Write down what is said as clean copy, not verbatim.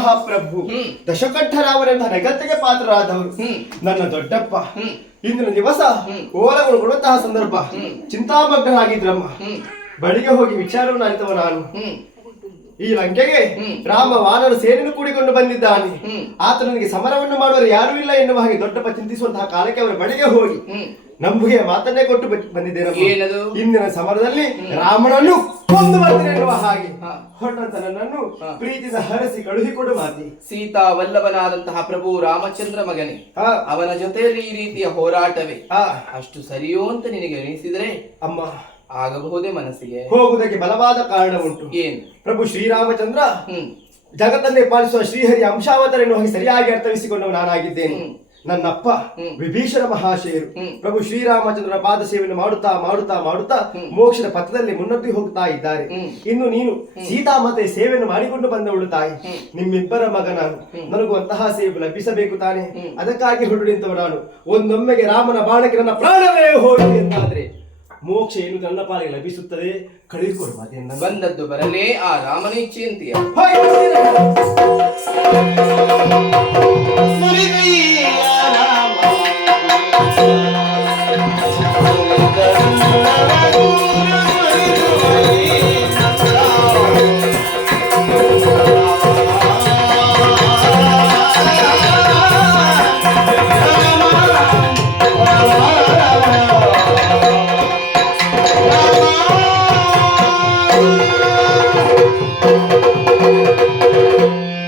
ಮಹಾಪ್ರಭು ದಶಕಂಠ ರಾಮನೆಂದ ನಗತ್ತಿಗೆ ಪಾತ್ರರಾದವರು ನನ್ನ ದೊಡ್ಡಪ್ಪ ಇಂದಿನ ದಿವಸ ಓಲಗಳು ಕೊಡುವಂತಹ ಸಂದರ್ಭ ಚಿಂತಾಮಗ್ನರಾಗಿದ್ರಮ್ಮ. ಬಳಿಗೆ ಹೋಗಿ ವಿಚಾರವನ್ನು ಅರಿತವ ನಾನು. ಈ ಲಂಕೆಗೆ ರಾಮ ವಾನರ ಸೇನೆಯನ್ನು ಕೂಡಿಕೊಂಡು ಬಂದಿದ್ದಾನೆ, ಆತನಿಗೆ ಸಮರವನ್ನು ಮಾಡುವರು ಯಾರೂ ಇಲ್ಲ ಎನ್ನುವ ಹಾಗೆ ದೊಡ್ಡಪ್ಪ ಚಿಂತಿಸುವಂತಹ ಕಾಲಕ್ಕೆ ಅವರ ಬಳಿಗೆ ಹೋಗಿ ನಂಬುಗೆ ಮಾತನ್ನೇ ಕೊಟ್ಟು ಬಂದಿದ್ದೇನೆ. ಇಂದಿನ ಸಮರದಲ್ಲಿ ರಾಮನನ್ನು ಕೊಂದು ಬರ್ತೀನಿ ಎನ್ನುವ ಹಾಗೆ ಹೊರಟಂತ ನನ್ನನ್ನು ಪ್ರೀತಿಯಿಂದ ಹರಸಿ ಕಳುಹಿಕೊಡು ಮಾತಿ. ಸೀತಾ ವಲ್ಲಭನಾದಂತಹ ಪ್ರಭು ರಾಮಚಂದ್ರ ಮಗನೇ, ಅವನ ಜೊತೆಯಲ್ಲಿ ಈ ರೀತಿಯ ಹೋರಾಟವೇ ಅಷ್ಟು ಸರಿಯೋ ಅಂತ ನಿನಗೆ ಎನಿಸಿದ್ರೆ ಅಮ್ಮ ಆಗಬಹುದೇ? ಮನಸ್ಸಿಗೆ ಹೋಗುವುದಕ್ಕೆ ಬಲವಾದ ಕಾರಣ ಉಂಟು. ಏನು? ಪ್ರಭು ಶ್ರೀರಾಮಚಂದ್ರ ಜಗತ್ತನ್ನೇ ಪಾಲಿಸುವ ಶ್ರೀಹರಿ ಅಂಶಾವತಾರ ಎನ್ನುವ ಹಾಗೆ ಸರಿಯಾಗಿ ಅರ್ಥವಿಸಿಕೊಂಡವ ನಾನಾಗಿದ್ದೇನೆ. ನನ್ನಪ್ಪ ವಿಭೀಷಣ ಮಹಾಶಯರು ಪ್ರಭು ಶ್ರೀರಾಮಚಂದ್ರನ ಪಾದ ಸೇವೆಯನ್ನು ಮಾಡುತ್ತಾ ಮಾಡುತ್ತಾ ಮಾಡುತ್ತಾ ಮೋಕ್ಷದ ಪಥದಲ್ಲಿ ಮುನ್ನಡೆದು ಹೋಗ್ತಾ ಇದ್ದಾರೆ. ಇನ್ನು ನೀನು ಸೀತಾಮಾತೆ ಸೇವೆಯನ್ನು ಮಾಡಿಕೊಂಡು ಬಂದವಳು ತಾಯಿ. ನಿಮ್ಮಿಬ್ಬರ ಮಗ ನಾನು, ನನಗೂ ಅಂತಹ ಸೇವೆ ಲಭಿಸಬೇಕು ತಾನೆ. ಅದಕ್ಕಾಗಿ ಹೊರಡು ನಿಂತವ ನಾನು. ಒಂದೊಮ್ಮೆಗೆ ರಾಮನ ಬಾಣಕ್ಕೆ ನನ್ನ ಪ್ರಾಣವೇ ಹೋಗಿ ಎಂದಾದ್ರೆ ಮೋಕ್ಷ ಏನು ನನ್ನ ಪಾಲಿಗೆ ಲಭಿಸುತ್ತದೆ. ಕಳುಹಿಕೊಡು ಮಾತೆ. ಬಂದದ್ದು ಬರಲೇ ಆ ರಾಮನ ಇಚ್ಛೆ ಅಂತೀಯ.